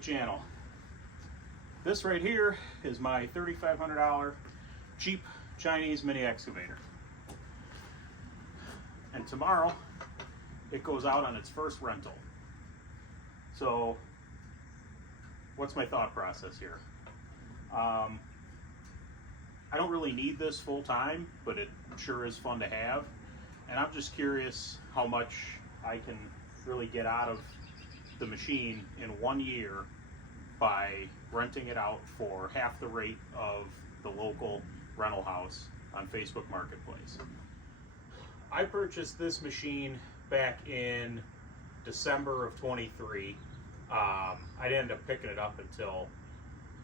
channel. This right here is my $3,500 cheap Chinese mini excavator. And tomorrow it goes out on its first rental. So what's my thought process here? I don't really need this full time, but it sure is fun to have. And I'm just curious how much I can really get out of the machine in 1 year by renting it out for half the rate of the local rental house on Facebook Marketplace. I purchased this machine back in December of 23. I didn't end up picking it up until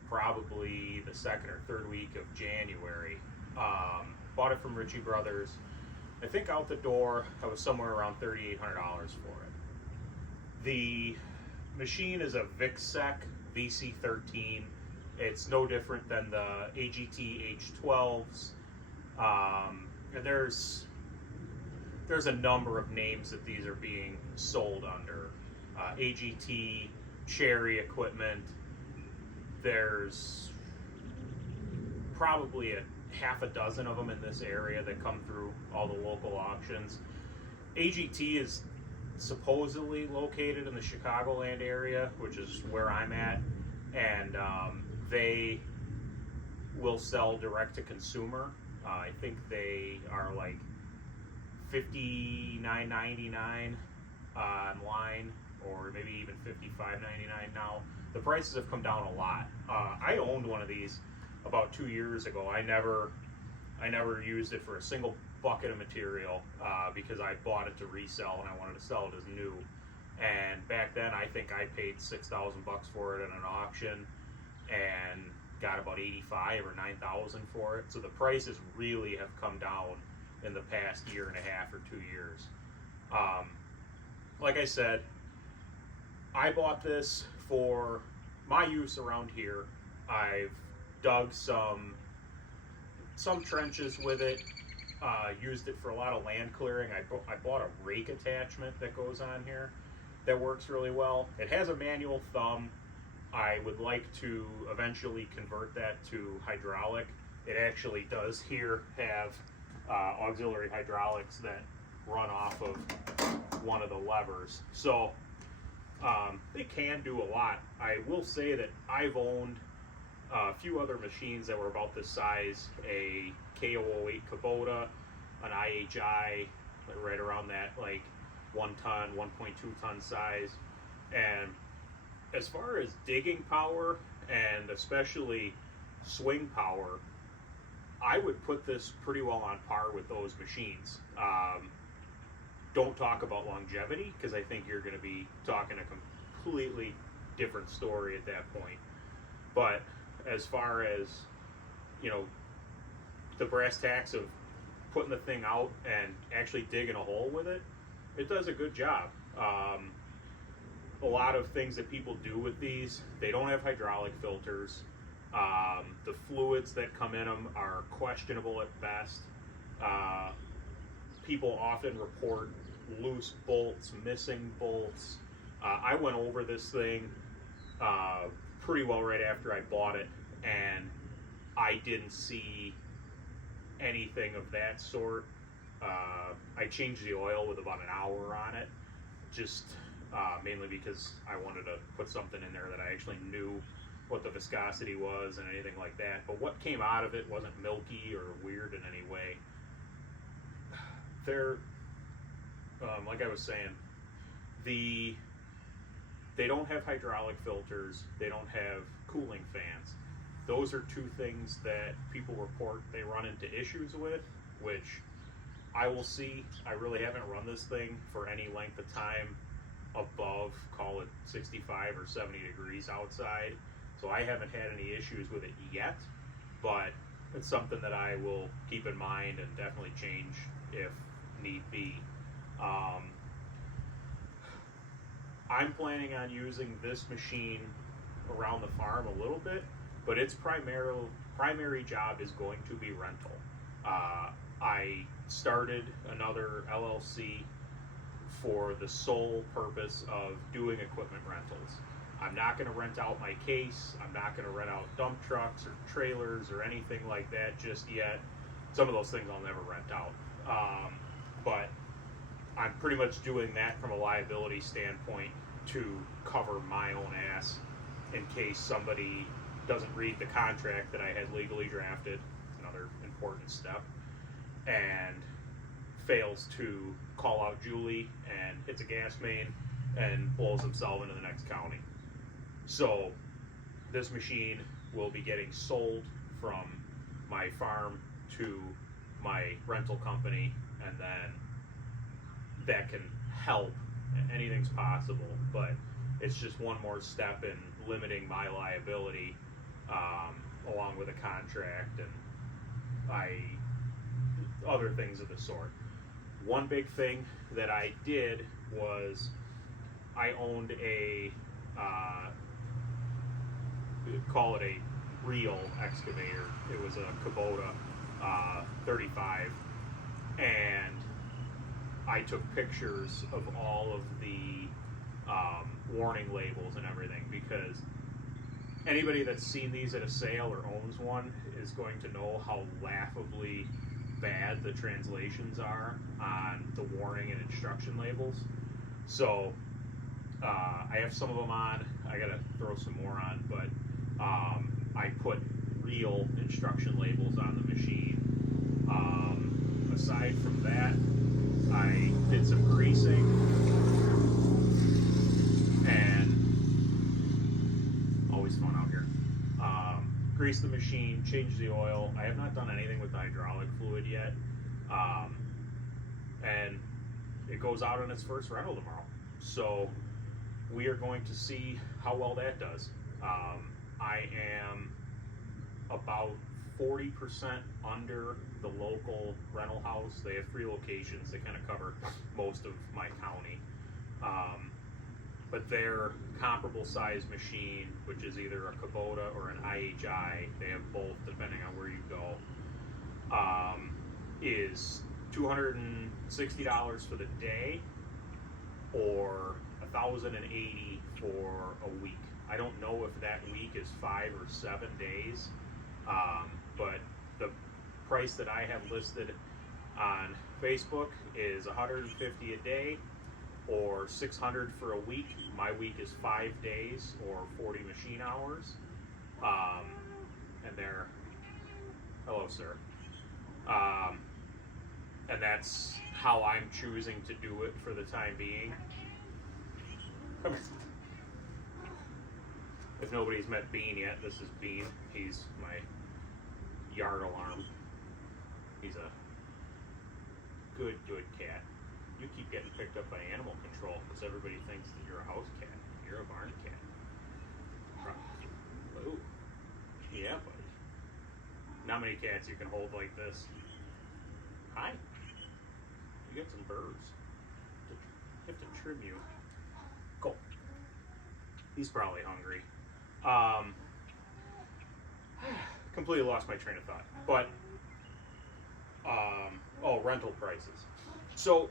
probably the second or third week of January. Bought it from Ritchie Brothers. I think out the door I was somewhere around $3,800 for it. The machine is a VicSec VC13. It's no different than the AGT H12s. And there's a number of names that these are being sold under. AGT, Cherry Equipment. There's probably a half a dozen of them in this area that come through all the local auctions. AGT is supposedly located in the Chicagoland area, which is where I'm at, and they will sell direct to consumer. I think they are like $59.99 online, or maybe even $55.99 now. The prices have come down a lot. I owned one of these about 2 years ago. I never used it for a single bucket of material because I bought it to resell and I wanted to sell it as new. And back then I think I paid $6,000 for it at an auction and got about 85 or 9,000 for it. So the prices really have come down in the past year and a half or 2 years. Like I said, I bought this for my use around here. I've dug some trenches with it, used it for a lot of land clearing. I bought a rake attachment that goes on here that works really well. It has a manual thumb. I would like to eventually convert that to hydraulic. It actually does here have auxiliary hydraulics that run off of one of the levers. So they can do a lot. I will say that I've owned a few other machines that were about this size, a KO08 Kubota, an IHI, right around that like 1 ton, 1.2 ton size. And as far as digging power and especially swing power, I would put this pretty well on par with those machines. Don't talk about longevity, because I think you're going to be talking a completely different story at that point. But as far as, you know, the brass tacks of putting the thing out and actually digging a hole with it, it does a good job. A lot of things that people do with these, they don't have hydraulic filters. The fluids that come in them are questionable at best. People often report loose bolts, missing bolts. I went over this thing pretty well right after I bought it, and I didn't see anything of that sort. I changed the oil with about an hour on it, just mainly because I wanted to put something in there that I actually knew what the viscosity was and anything like that. But what came out of it wasn't milky or weird in any way. They're, like I was saying, they don't have hydraulic filters, they don't have cooling fans. Those are two things that people report they run into issues with, which I will see. I really haven't run this thing for any length of time above, call it 65 or 70 degrees outside. So I haven't had any issues with it yet, but it's something that I will keep in mind and definitely change if need be. I'm planning on using this machine around the farm a little bit, but its primary job is going to be rental. I started another LLC for the sole purpose of doing equipment rentals. I'm not going to rent out my case. I'm not going to rent out dump trucks or trailers or anything like that just yet. Some of those things I'll never rent out. But I'm pretty much doing that from a liability standpoint to cover my own ass in case somebody doesn't read the contract that I had legally drafted, another important step, and fails to call out Julie and hits a gas main and blows himself into the next county. So this machine will be getting sold from my farm to my rental company, and then that can help. Anything's possible, but it's just one more step in limiting my liability, along with a contract and other things of the sort. One big thing that I did was I owned a call it a real excavator. It was a Kubota 35, and I took pictures of all of the warning labels and everything, because anybody that's seen these at a sale or owns one is going to know how laughably bad the translations are on the warning and instruction labels. So I have some of them on. I gotta throw some more on, but I put real instruction labels on the machine. Aside from that, I did some greasing and always fun out here. Grease the machine, change the oil. I have not done anything with the hydraulic fluid yet, and it goes out on its first rental tomorrow. So we are going to see how well that does. I am about 40% under the local rental house. They have 3 locations. They kind of cover most of my county. But their comparable size machine, which is either a Kubota or an IHI, they have both depending on where you go, is $260 for the day or $1,080 for a week. I don't know if that week is 5 or 7 days, but the price that I have listed on Facebook is $150 a day or $600 for a week. My week is 5 days or 40 machine hours. And they're, hello sir. And that's how I'm choosing to do it for the time being. Come here. If nobody's met Bean yet, this is Bean. He's my yard alarm. He's a good cat. You keep getting picked up by animal control because everybody thinks that you're a house cat. You're a barn cat. Oh, yeah, buddy. Not many cats you can hold like this. Hi. You got some birds. I have to trim you. Go. He's probably hungry. Completely lost my train of thought. But, rental prices. So,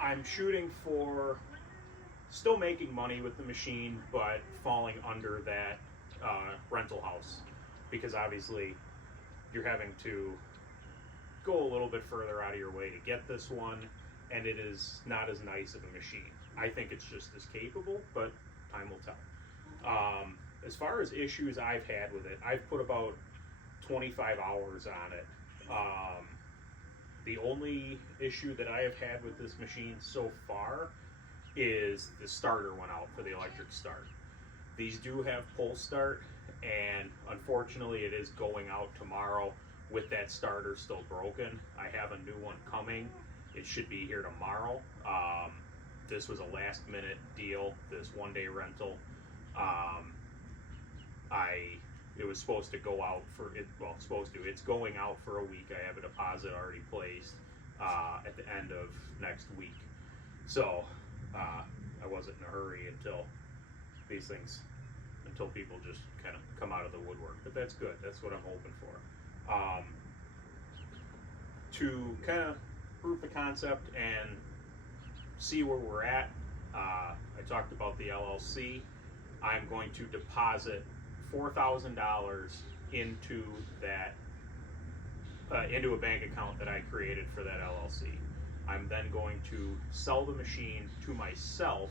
I'm shooting for still making money with the machine, but falling under that rental house, because obviously you're having to go a little bit further out of your way to get this one, and it is not as nice of a machine. I think it's just as capable, but time will tell. As far as issues I've had with it, I've put about 25 hours on it. The only issue that I have had with this machine so far is the starter went out for the electric start. These do have pull start, and unfortunately it is going out tomorrow with that starter still broken. I have a new one coming. It should be here tomorrow. This was a last minute deal, this 1-day rental. It was supposed to go out for it. Well, it's going out for a week. I have a deposit already placed at the end of next week. So I wasn't in a hurry until people just kind of come out of the woodwork. But that's good. That's what I'm hoping for. To kind of prove the concept and see where we're at, I talked about the LLC. I'm going to deposit $4,000 into that into a bank account that I created for that LLC. I'm then going to sell the machine to myself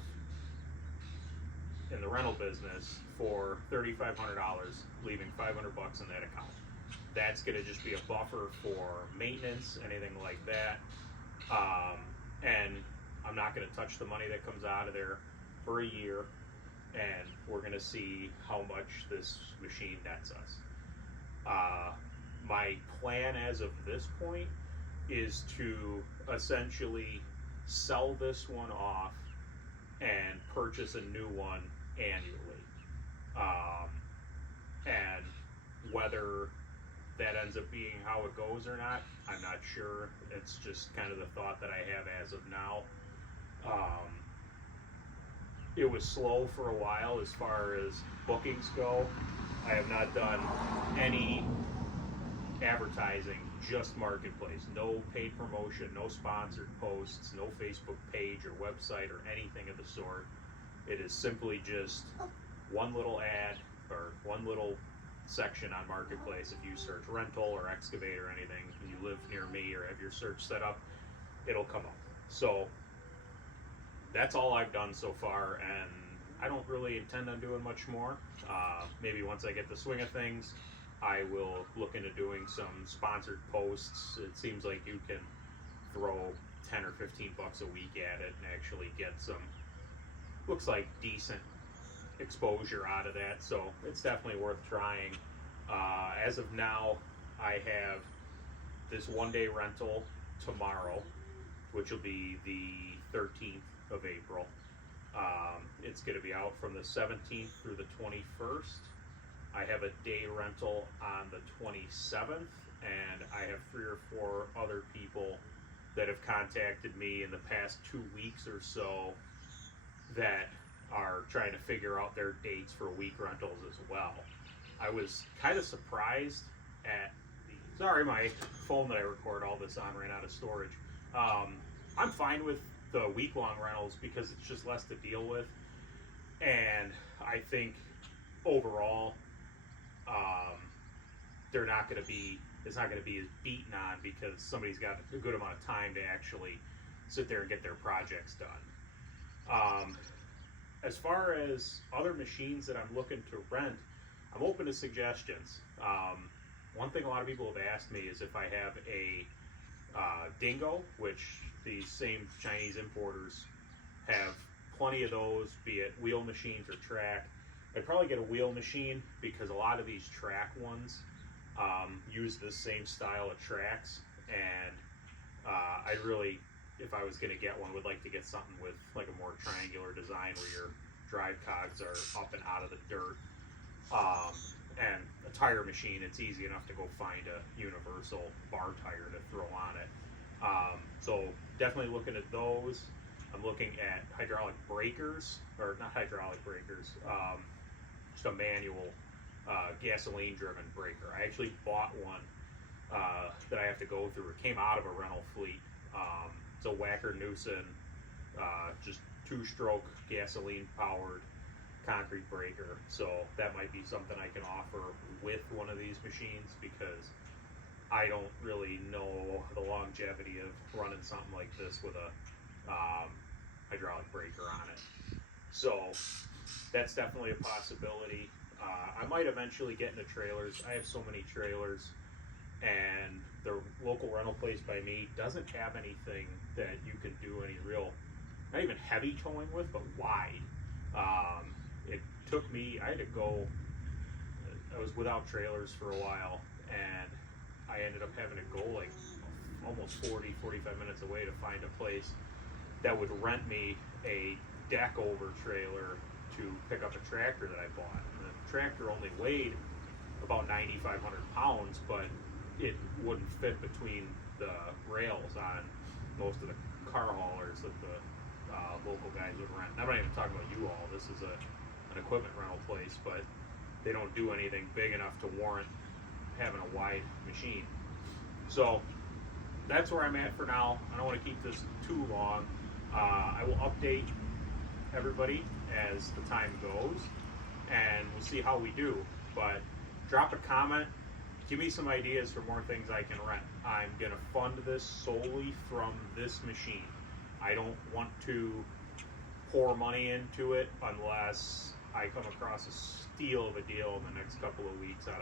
in the rental business for $3,500, leaving $500 in that account. That's going to just be a buffer for maintenance, anything like that. And I'm not going to touch the money that comes out of there for a year, and we're going to see how much this machine nets us. My plan as of this point is to essentially sell this one off and purchase a new one annually. And whether that ends up being how it goes or not, I'm not sure. It's just kind of the thought that I have as of now. It was slow for a while as far as bookings go. I have not done any advertising, just marketplace, no paid promotion, no sponsored posts, no Facebook page or website or anything of the sort. It is simply just one little ad or one little section on marketplace. If you search rental or excavator or anything, and you live near me or have your search set up, it'll come up. So that's all I've done so far, and I don't really intend on doing much more. Maybe once I get the swing of things, I will look into doing some sponsored posts. It seems like you can throw 10 or 15 bucks a week at it and actually get some, looks like decent exposure out of that. So it's definitely worth trying. As of now, I have this one-day rental tomorrow, which will be the 13th of April. It's going to be out from the 17th through the 21st. I have a day rental on the 27th, and I have 3 or 4 other people that have contacted me in the past 2 weeks or so that are trying to figure out their dates for week rentals as well. I was kind of surprised at the, sorry, my phone that I record all this on ran out of storage. I'm fine with the week-long rentals because it's just less to deal with, and I think overall they're not going to be, it's not going to be as beaten on because somebody's got a good amount of time to actually sit there and get their projects done. As far as other machines that I'm looking to rent, I'm open to suggestions. One thing a lot of people have asked me is if I have a dingo, which these same Chinese importers have plenty of those, be it wheel machines or track. I'd probably get a wheel machine because a lot of these track ones use the same style of tracks, and I really, if I was going to get one, would like to get something with like a more triangular design where your drive cogs are up and out of the dirt. And a tire machine, it's easy enough to go find a universal bar tire to throw on it. So definitely looking at those. I'm looking at hydraulic breakers, or not hydraulic breakers, just a manual gasoline driven breaker. I actually bought one that I have to go through. It came out of a rental fleet. It's a Wacker-Neuson, just 2-stroke gasoline powered concrete breaker. So that might be something I can offer with one of these machines because I don't really know the longevity of running something like this with a hydraulic breaker on it. So that's definitely a possibility. I might eventually get into trailers. I have so many trailers, and the local rental place by me doesn't have anything that you can do any real, not even heavy towing with, but wide. It took me, I had to go, I was without trailers for a while, and I ended up having to go like almost 45 minutes away to find a place that would rent me a deck over trailer to pick up a tractor that I bought. And the tractor only weighed about 9,500 pounds, but it wouldn't fit between the rails on most of the car haulers that the local guys would rent. I'm not even talking about U-Haul. This is an equipment rental place, but they don't do anything big enough to warrant having a wide machine. So that's where I'm at for now. I don't want to keep this too long. I will update everybody as the time goes, and we'll see how we do. But drop a comment, give me some ideas for more things I can rent. I'm going to fund this solely from this machine. I don't want to pour money into it unless I come across a steal of a deal in the next couple of weeks on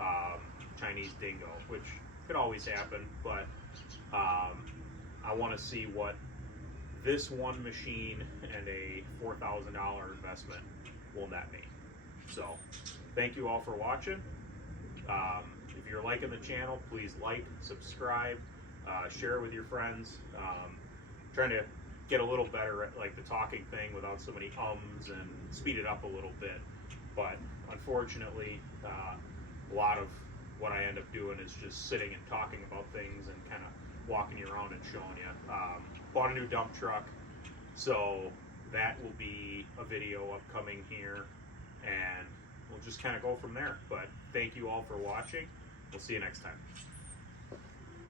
a Chinese dingo, which could always happen, but I want to see what this one machine and a $4,000 investment will net me. So thank you all for watching. If you're liking the channel, please like, subscribe, share it with your friends. Trying to get a little better at like the talking thing without so many ums, and speed it up a little bit. But unfortunately, a lot of what I end up doing is just sitting and talking about things and kind of walking you around and showing you. Bought a new dump truck, so that will be a video upcoming here, and we'll just kind of go from there. But thank you all for watching. We'll see you next time.